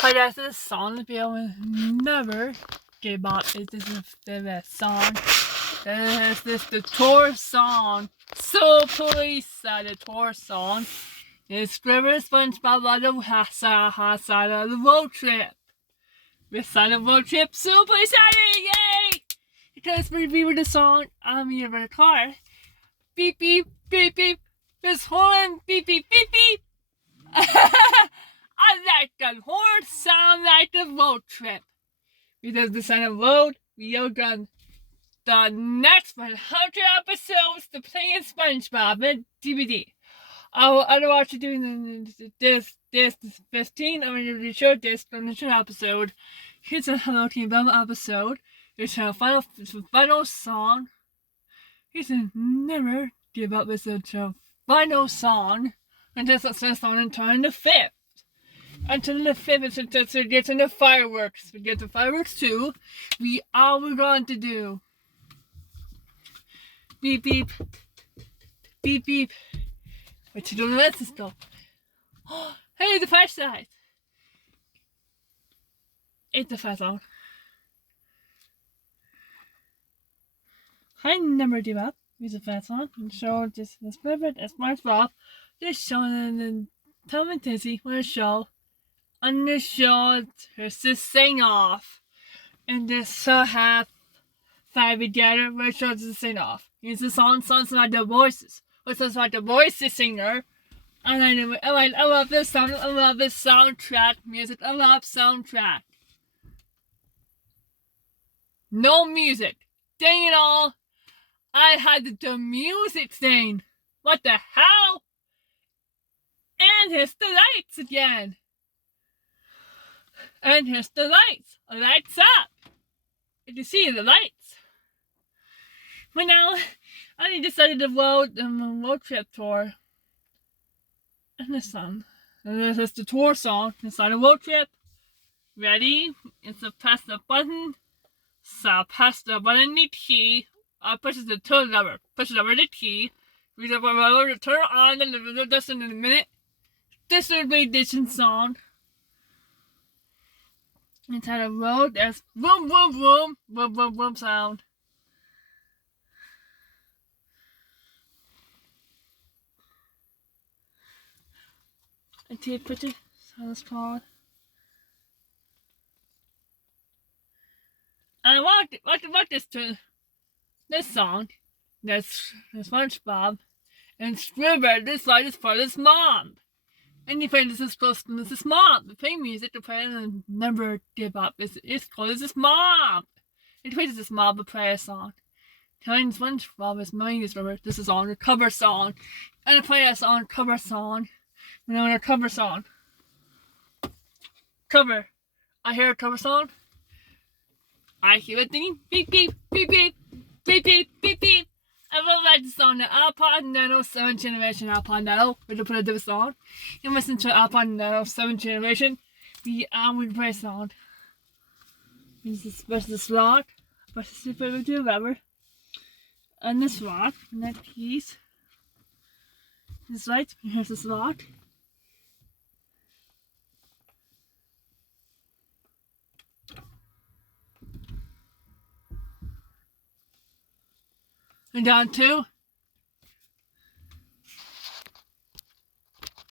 But that's the song that will never give up. This is the best song. This is the tour song. So please, the tour song. It's River SpongeBob on the side of the road trip. We're on a road trip, super excited! Yay! Because we were the song, I'm in the car. Beep, beep, beep, beep. This horn, beep, beep, beep, beep. I like the horn sound like the road trip. Because the sound of road, we are going the next 100 episodes to play in SpongeBob and DVD. I watch it doing this 15. I'm going to show this initial episode. Here's a Hello Team Bubble episode. It's a final song. Here's a Never Give Up. It's a final song. And this is the song until the 5th. Until the 5th, it's to get into fireworks. We get the fireworks too. We are going to do. Beep beep. Beep beep. Wait, you don't let this go. Hey, the flashlight. It's the fast song. I never give up. It's a fast song. And show just the spirit as SpongeBob. Just showing the Tom and Tizzy on the show. On the show, there's this sing off. And this have 5 together, where it shows the sing off. It's the song sounds like the voices. Which sounds like the voices singer. And I love this song. I love this soundtrack music. I love soundtrack. No music. Dang it all. I had the music thing. What the hell? And here's the lights again. And here's the lights. Lights up. Did you see the lights? But now, I decided to road trip tour. And this song. And this is the tour song. Inside a road trip. Ready? It's to press the button. So press the button, the key. Pushes the turn lever. Push the lever, the key. We have a turn on and the just in a minute. This is the edition song. Inside a road, there's boom, boom, boom, boom, boom, boom sound. A tape picture, so it's called. And I want this song. That's SpongeBob and Squidward. This side is for this mom. And you play this is close to this mom. The play music to play and never give up. It's called this mom. It plays this mom to play a song. Telling SpongeBob is my use remember this is on a cover song. And I play a song cover song. You know, a cover song. Cover. I hear a cover song. I hear a thing. Beep beep beep beep beep beep beep beep. I will like the song the ipod nano 7th generation ipod nano. We're gonna put a different song. You listen to ipod nano 7th generation. We play a song. This is the slot. But it's super to whatever. And this slot. And that piece. This light. Here's the slot. And down 2.